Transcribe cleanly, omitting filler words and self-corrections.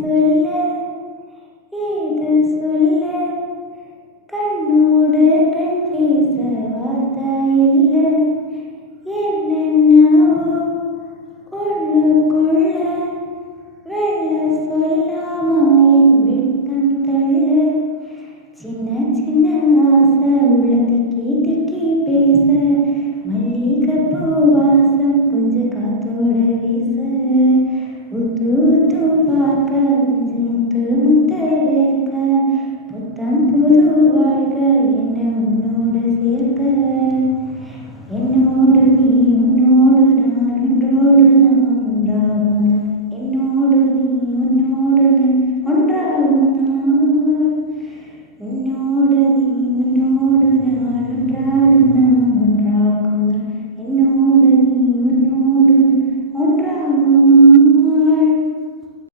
சொல்ல ஏது சொல்ல கண்ணோடு கண் பேச வார்த்தை இல்லை என்னென்னவோ உள்ளுக்குள்ள வெள்ள சொல்லாம என் வெட்கம் தள்ள சின்ன சின்ன ஆசை உள்ள திக்கி திக்கி பேச மல்லிகைப்பூ வாசம் கொஞ்சம் காத்தோட வீச உத்து உத்து பார்க்க நெஞ்சு முத்து முத்த வேர்க்க புத்தம் புது வாழ்க்கை என்ன உன்னோட சேர்க்க